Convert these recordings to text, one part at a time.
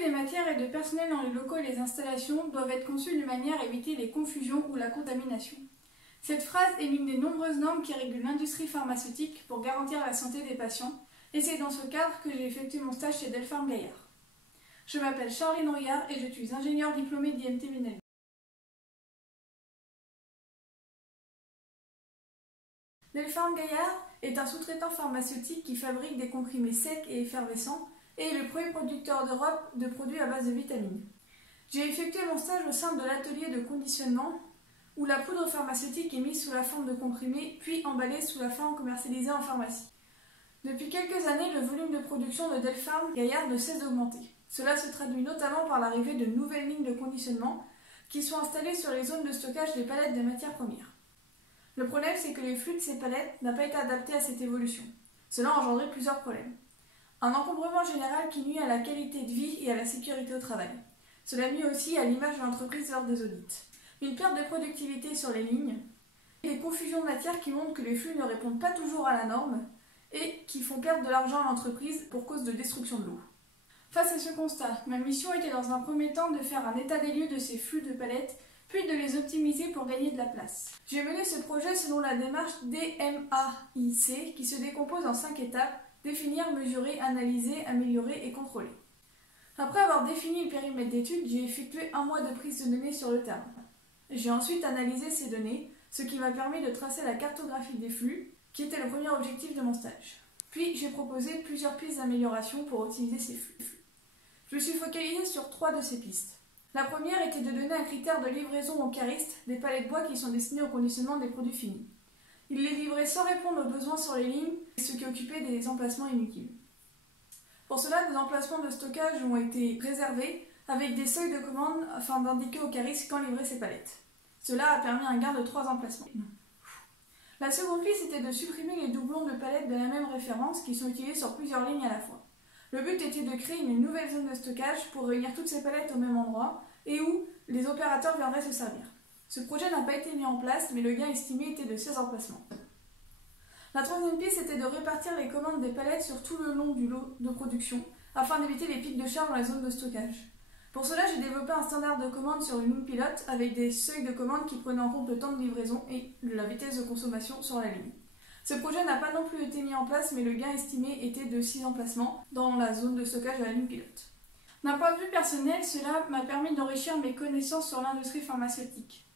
flux des matières et de personnel dans les locaux et les installations doivent être conçus de manière à éviter les confusions ou la contamination. Cette phrase est l'une des nombreuses normes qui régulent l'industrie pharmaceutique pour garantir la santé des patients, et c'est dans ce cadre que j'ai effectué mon stage chez Delpharm Gaillard. Je m'appelle Charline Rouillard et je suis ingénieure diplômée d'IMT Benelux. Delpharm Gaillard est un sous-traitant pharmaceutique qui fabrique des comprimés secs et effervescents et est le premier producteur d'Europe de produits à base de vitamines. J'ai effectué mon stage au sein de l'atelier de conditionnement où la poudre pharmaceutique est mise sous la forme de comprimés puis emballée sous la forme commercialisée en pharmacie. Depuis quelques années, le volume de production de Delpharm Gaillard ne cesse d'augmenter. Cela se traduit notamment par l'arrivée de nouvelles lignes de conditionnement qui sont installées sur les zones de stockage des palettes de matières premières. Le problème, c'est que les flux de ces palettes n'ont pas été adaptés à cette évolution. Cela a engendré plusieurs problèmes. Un encombrement général qui nuit à la qualité de vie et à la sécurité au travail. Cela nuit aussi à l'image de l'entreprise lors des audits. Une perte de productivité sur les lignes, des confusions de matière qui montrent que les flux ne répondent pas toujours à la norme et qui font perdre de l'argent à l'entreprise pour cause de destruction de l'eau. Face à ce constat, ma mission était dans un premier temps de faire un état des lieux de ces flux de palettes, puis de les optimiser pour gagner de la place. J'ai mené ce projet selon la démarche DMAIC qui se décompose en 5 étapes: définir, mesurer, analyser, améliorer et contrôler. Après avoir défini le périmètre d'étude, j'ai effectué 1 mois de prise de données sur le terrain. J'ai ensuite analysé ces données, ce qui m'a permis de tracer la cartographie des flux, qui était le premier objectif de mon stage. Puis j'ai proposé plusieurs pistes d'amélioration pour optimiser ces flux. Je me suis focalisée sur 3 de ces pistes. La première était de donner un critère de livraison aux caristes des palettes bois qui sont destinées au conditionnement des produits finis. Ils les livraient sans répondre aux besoins sur les lignes, ce qui occupait des emplacements inutiles. Pour cela, des emplacements de stockage ont été réservés avec des seuils de commande afin d'indiquer aux caristes quand livrer ces palettes. Cela a permis un gain de 3 emplacements. La seconde piste était de supprimer les doublons de palettes de la même référence qui sont utilisés sur plusieurs lignes à la fois. Le but était de créer une nouvelle zone de stockage pour réunir toutes ces palettes au même endroit et où les opérateurs viendraient se servir. Ce projet n'a pas été mis en place, mais le gain estimé était de 16 emplacements. La troisième piste était de répartir les commandes des palettes sur tout le long du lot de production afin d'éviter les pics de charge dans les zones de stockage. Pour cela, j'ai développé un standard de commande sur une ligne pilote avec des seuils de commande qui prenaient en compte le temps de livraison et la vitesse de consommation sur la ligne. Ce projet n'a pas non plus été mis en place, mais le gain estimé était de 6 emplacements dans la zone de stockage de la ligne pilote. D'un point de vue personnel, cela m'a permis d'enrichir mes connaissances sur l'industrie pharmaceutique.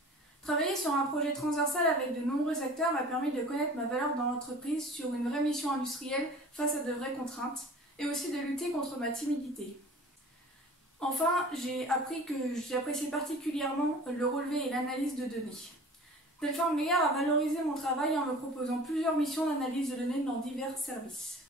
Travailler sur un projet transversal avec de nombreux acteurs m'a permis de connaître ma valeur dans l'entreprise sur une vraie mission industrielle face à de vraies contraintes et aussi de lutter contre ma timidité. Enfin, j'ai appris que j'appréciais particulièrement le relevé et l'analyse de données. Delpharm Gaillard a valorisé mon travail en me proposant plusieurs missions d'analyse de données dans divers services.